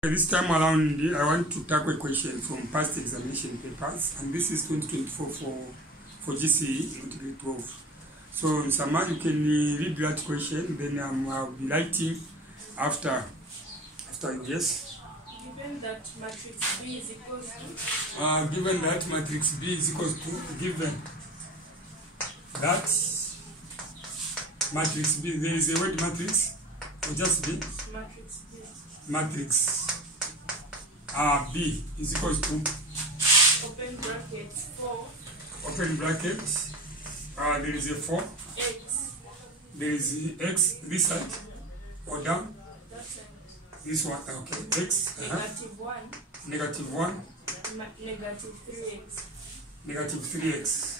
This time around, I want to tackle a question from past examination papers, and this is 2024 for GCE, not grade 12. So, Sama, you can read that question, then I'll be writing after you, yes? Given that matrix B is equals to? Given that matrix B is equals to, given that matrix B, there is a word matrix, or just B? Matrix B. Matrix B is equals to Open bracket 4. Open bracket. There is a 4. X. There is X this side or down. That side. This one. Okay. X. Negative 1. Negative 1. Negative 3x. Negative 3x.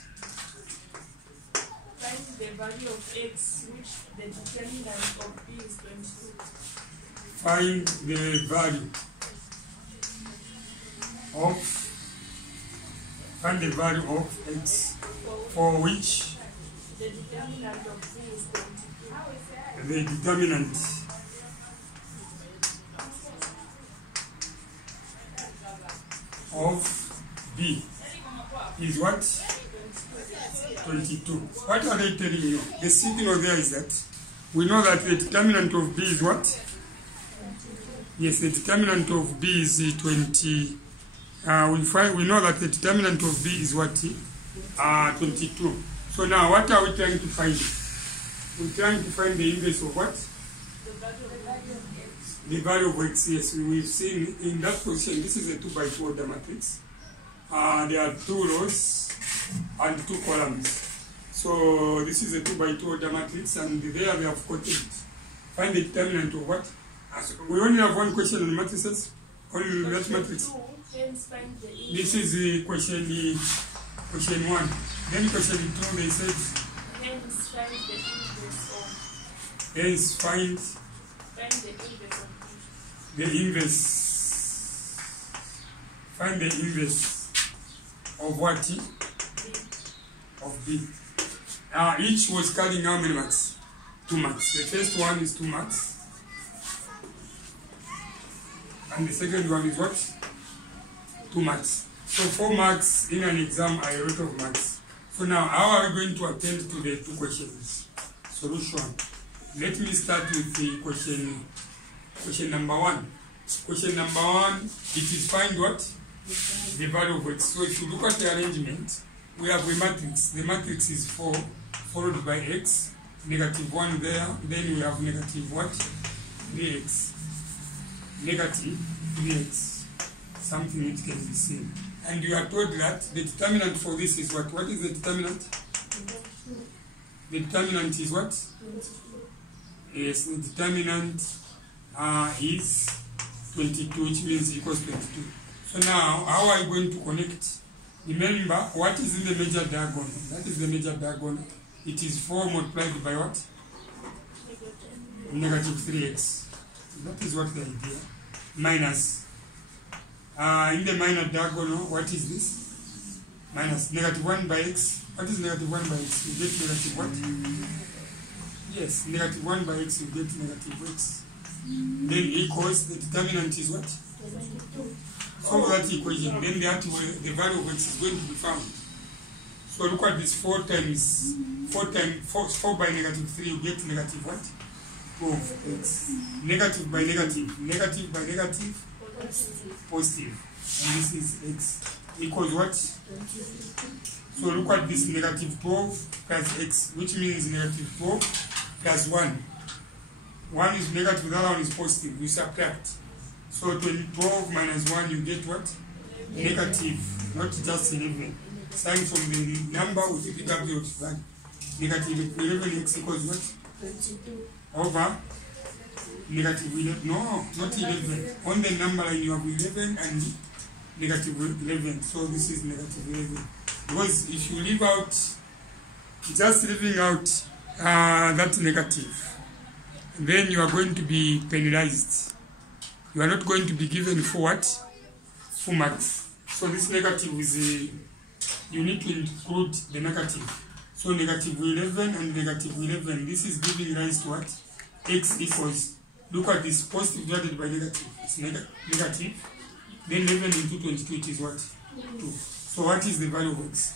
Find the value of x, which the determinant of B is 22. Find the value of x for which the determinant of B is 22. the determinant of B is what? 22. What are they telling you? The signal there is that we know that the determinant of B is what? Yes, the determinant of B is 20. We know that the determinant of B is what? 22. So now, what are we trying to find? We're trying to find the inverse of what? The value of x. Yes, we've seen in that position. This is a 2 by 2 order matrix. There are 2 rows and 2 columns. So this is a 2 by 2 order matrix, and there we have quoted. Find the determinant of what? We only have one question on matrices. Only that matrix. This is the question 1. Then question 2, they said. Hence find the inverse of. Hence find the inverse of the inverse. Find the inverse of what? B. Of B. Each was carrying how many marks? 2 marks. The first one is 2 marks. And the second one is what? 2 marks. So 4 marks in an exam are a lot of marks. So now, how are we going to attend to the 2 questions? Solution. Let me start with the question number 1. Question number 1, it is find what? The value of x. So if you look at the arrangement, we have a matrix. The matrix is 4 followed by x, negative 1 there, then we have negative what? 3x. Negative 3x. Something which can be seen. And you are told that the determinant for this is what? What is the determinant? The determinant is what? Yes, the determinant is 22, which means equals 22. So now, how are you going to connect? Remember, what is in the major diagonal? That is the major diagonal. It is 4 multiplied by what? Negative 3x. That is what the idea. Minus. In the minor diagonal, what is this? Minus negative 1 by x. What is negative 1 by x? You get negative what? Yes, negative 1 by x, you get negative x. Then equals, the determinant is what? 22. Solve that equation, then the value of x is going to be found. So look at this, 4 by negative 3, you get negative what? 12x. Negative by negative, negative by negative, positive. And this is x equals what? So look at this, negative 12 plus x, which means negative 12 plus 1. 1 is negative, the other one is positive. You subtract. So 12 minus 1, you get what? Negative, not just 11. Starting from the number, we pick it up the value. Negative 11x equals what? 22. Over negative 11. No, not 11. On the number line, you have 11 and negative 11. So this is negative 11. Because if you leave out, just leaving out that negative, then you are going to be penalized. You are not going to be given for what? Full marks. So this negative is you need to include the negative. So negative 11 and negative 11. This is giving rise to what? X equals Look at this, positive divided by negative. It's negative. Then 11 into 22, it is what? 2. So what is the value of x?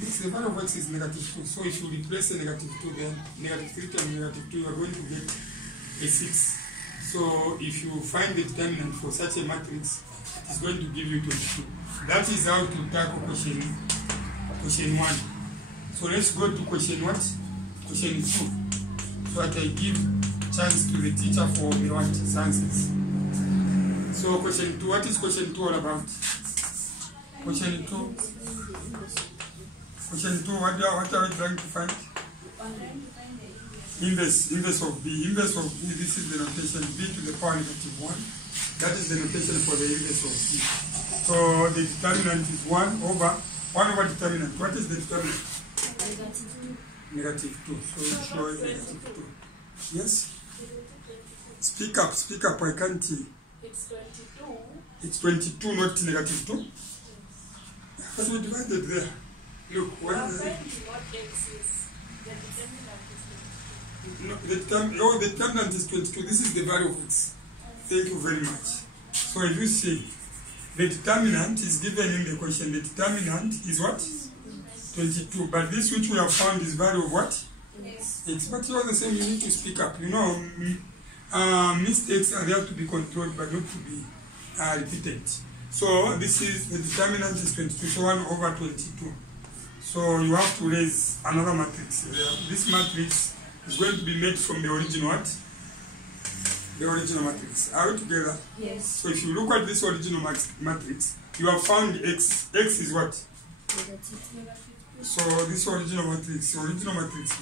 Yes, the value of x is negative 2. So if you replace a negative 2, then negative 3 times negative 2, you are going to get a 6. So if you find the determinant for such a matrix, it is going to give you 22. That is how to tackle question 1. So let's go to question what? Question 2. So that I give chance to the teacher for the what? Sciences. So question 2, what is question 2 all about? Question 2. Question 2, what are we trying to find? Inverse of b. Inverse of b, this is the notation b to the power negative 1. That is the notation for the inverse of b. So the determinant is 1 over determinant. What is the determinant? Negative 2. So it shows negative 2. Yes? Speak up, I can't hear. It's 22. It's 22, not negative 2. But we divided there. Look, what is it? What x is? The determinant is 22. No, the determinant is 22. This is the value of x. Thank you very much. So if you see, the determinant is given in the question. The determinant is what? 22. But this which we have found is value of what? Yes. X. But you are the same, you need to speak up. You know, mistakes are there to be controlled but not to be repeated. So this is, the determinant is 22, so 1 over 22. So you have to raise another matrix. This matrix is going to be made from the original what? The original matrix. Are we together? Yes. So if you look at this original matrix, you have found x. X is what? So this original matrix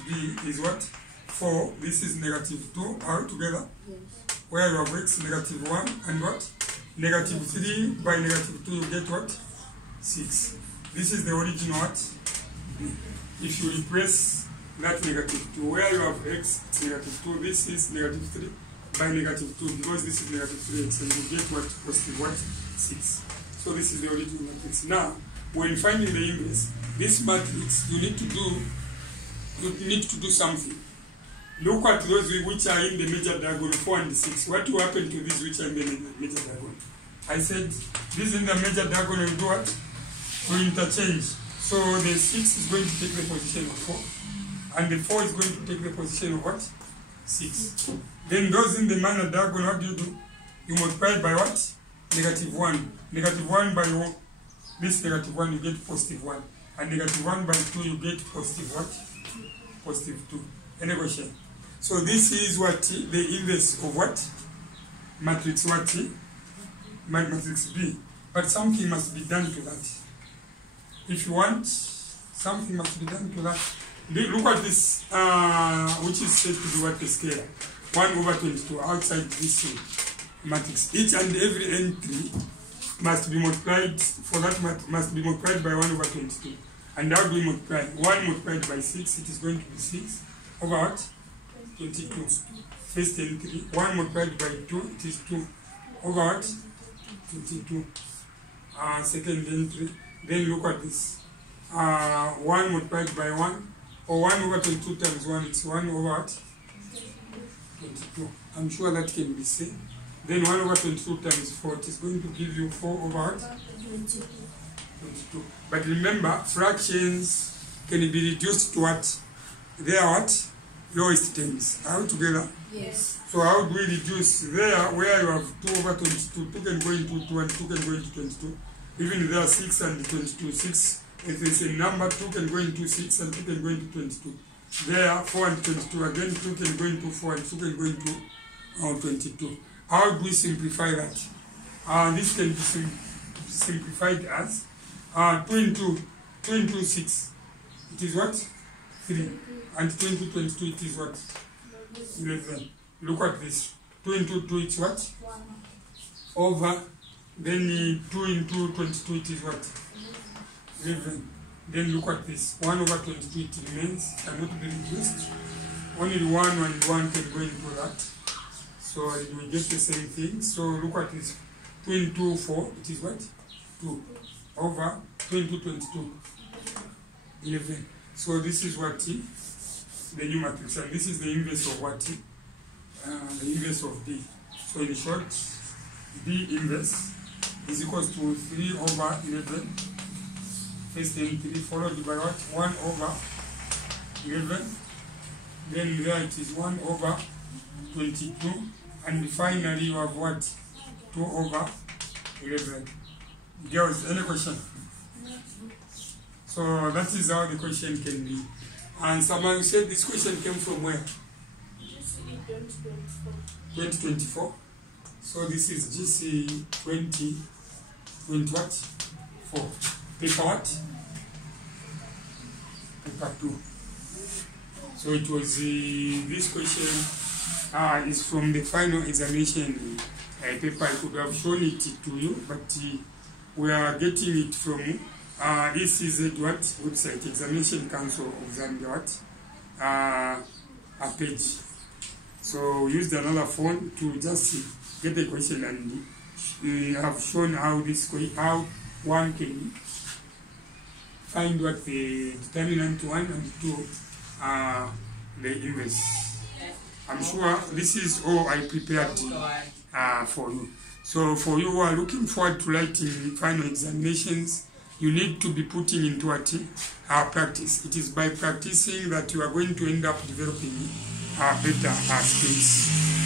B is what? 4. This is negative 2. Are we together? Yes. Where you have x, negative 1, and what? Negative 3 by negative 2, you get what? 6. This is the original what? B. If you replace that negative 2, where you have x, it's negative 2, this is negative 3 by negative 2, because this is negative 3x, and you get what? Positive what? 6. So this is the original matrix. Now, when finding the inverse, this matrix, you need to do something. Look at those which are in the major diagonal, 4 and 6. What will happen to these which are in the major diagonal? I said, this in the major diagonal will do what? Will interchange. So the 6 is going to take the position of 4, and the 4 is going to take the position of what? 6. Then those in the minor diagonal, what do? You multiply by what? Negative 1. Negative 1 by 1. This negative 1, you get positive 1. And negative 1 by 2, you get positive what? Positive 2. Any question? So this is what? The inverse of what? Matrix what? Matrix B. But something must be done to that. If you want, something must be done to that. Look at this, which is said to be what? The scalar. 1 over 22 outside this matrix. Each and every entry must be multiplied, for that must be multiplied by 1 over 22. And how do we multiply? 1 multiplied by 6, it is going to be 6 over what? 22. First entry. 1 multiplied by 2, it is 2 over what? 22. Second entry. Then look at this. 1 multiplied by 1, or 1 over 22 times 1, it's 1 over what? 22. I'm sure that can be seen. Then 1 over 22 times 4, it is going to give you 4 over what? 22. But remember, fractions can be reduced to what? They are what? Lowest terms. Are we together? Yes. So how do we reduce? There, where you have 2 over 22, 2 can go into 2 and 2 can go into 22. Even there are 6 and 22. 6, if it's a number, 2 can go into 6 and 2 can go into 22. There, 4 and 22. Again, 2 can go into 4 and 2 can go into 22. How do we simplify that? This can be simplified as 2 into 6. It is what? 3. And 2 into 22, it is what? 11. Look at this. 2 into 2, it's what? 1. Over. Then 2 into 22, it is what? 11. Then look at this. 1 over 22, it remains. Cannot be reduced. Only 1 and 1 can go into that. So we get the same thing. So look at this. 2 into 4, it is what? 2. Over 2 into 22. 11. So this is what? The new matrix. And this is the inverse of what? the inverse of D. So in short, D inverse is equals to 3 over 11, first and 3, followed by what? 1 over 11, then there it is 1 over 22, and finally you have what? 2 over 11. Girls, any question? So that is how the question can be. And someone said this question came from where? 2024. So this is GC 2020 what? 4. Paper what? Paper 2. So it was this question is from the final examination paper. I could have shown it to you, but we are getting it from this is what website, Examination Council of Zambia what? A page. So used another phone to just get the question, and we have shown how how one can find what the determinant 1 and 2 are the inverse. I'm sure this is all I prepared for you. So for you who are looking forward to writing final examinations, you need to be putting into our practice. It is by practicing that you are going to end up developing better skills.